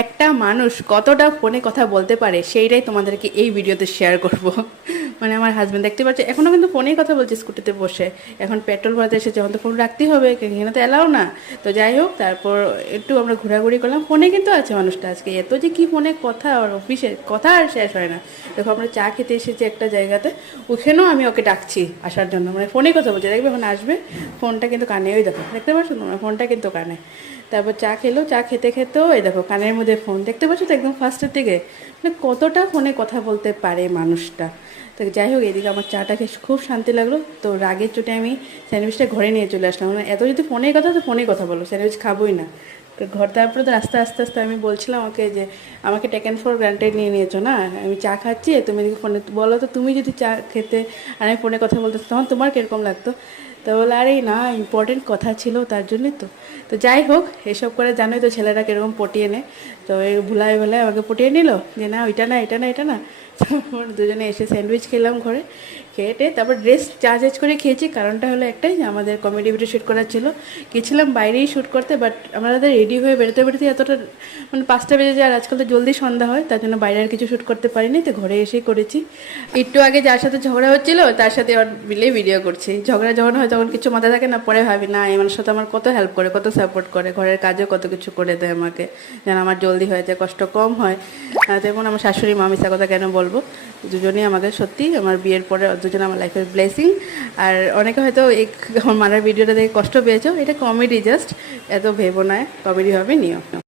একটা মানুষ কতটা ফোনে কথা বলতে পারে সেইটাই তোমাদেরকে এই ভিডিওতে শেয়ার করব। মানে আমার হাজব্যান্ড দেখতে পাচ্ছে এখনও কিন্তু ফোনেই কথা বলছে স্কুটিতে বসে। এখন পেট্রোল ভরাতে এসেছে, এখন তো ফোন রাখতেই হবে, এখানে তো এলাও না। তো যাই হোক, তারপর একটু আমরা ঘোরাঘুরি করলাম। ফোনে কিন্তু আছে মানুষটা আজকে, এত যে কি ফোনে কথা, আর অফিসের কথা আর শেষ হয় না। দেখো আমরা চা খেতে এসেছি একটা জায়গাতে, ওখানেও আমি ওকে ডাকছি আসার জন্য, মানে ফোনে কথা বলছে। দেখবে এখন আসবে, ফোনটা কিন্তু কানে, ওই দেখো দেখতে পাচ্ছ তোমরা, ফোনটা কিন্তু কানে। তারপর চা খেলো, চা খেতে খেতেও এই দেখো কানের মধ্যে ফোন, দেখতে পাচ্ছ তো একদম ফার্স্টের দিকে। মানে কতটা ফোনে কথা বলতে পারে মানুষটা। তো যাই হোক, এদিকে আমার চাটা খেয়ে খুব শান্তি লাগলো। তো রাগের চোটে আমি স্যান্ডউইচটা ঘরে নিয়ে চলে আসলাম। মানে এত যদি ফোনের কথা, তো ফোনেই কথা বলো, স্যান্ডউইচ খাবোই না। তো ঘর, তারপরে তো আস্তে আস্তে আস্তে আমি বলছিলাম ওকে যে আমাকে টেকেন ফর গ্রান্টেড নিয়ে নিয়েছো না, আমি চা খাচ্ছি, তুমি এদিকে ফোনে বলো। তো তুমি যদি চা খেতে আর আমি ফোনে কথা বলতে, তখন তোমার কীরকম লাগতো? তো বলে আরে না, ইম্পর্টেন্ট কথা ছিল তার জন্যই তো। তো যাই হোক, এসব করে জানোই তো ছেলেরা কীরকম পটিয়ে নেয়। তো এই ভুলায় ভুলায় আমাকে পটিয়ে নিল যে না ওইটা না, এটা না, এটা না। তারপর দুজনে এসে স্যান্ডউইচ খেলাম ঘরে, খেয়ে তারপর ড্রেস চেঞ্জ করে খেয়েছি। কারণটা হলো একটাই, যে আমাদের কমেডি ভিডিও শ্যুট করার ছিল, গেছিলাম বাইরেই শ্যুট করতে, বাট আমাদের রেডি হয়ে বেরোতে বেরোতে এতটা মানে 5টা বেজে যায়, আর আজকাল তো জলদি সন্ধ্যা হয়, তার জন্য বাইরে আর কিছু শ্যুট করতে পারিনি। তো ঘরে এসেই করেছি। একটু আগে যার সাথে ঝগড়া হচ্ছিল তার সাথে আর মিলেই ভিডিও করছি। ঝগড়া যখন হয় তখন কিছু মাথা থাকে না, পরে ভাবি না এই মানুষের সাথে আমার কত হেল্প করে, কত সাপোর্ট করে, ঘরের কাজেও কত কিছু করে দেয় আমাকে, যেন আমার জলদি হয়ে যায়, কষ্ট কম হয়। যেমন আমার শাশুড়ি মা, মিশা কথা কেন বলবো, দুজনেই আমাকে সত্যি আমার বিয়ের পরে দুজনে আমার লাইফের ব্লেসিং। আর অনেকে হয়তো এই আমার মারার ভিডিওটা দেখে কষ্ট পেয়েছো, এটা কমেডি জাস্ট, এত ভেবো নয়, কমেডি হবে নিও।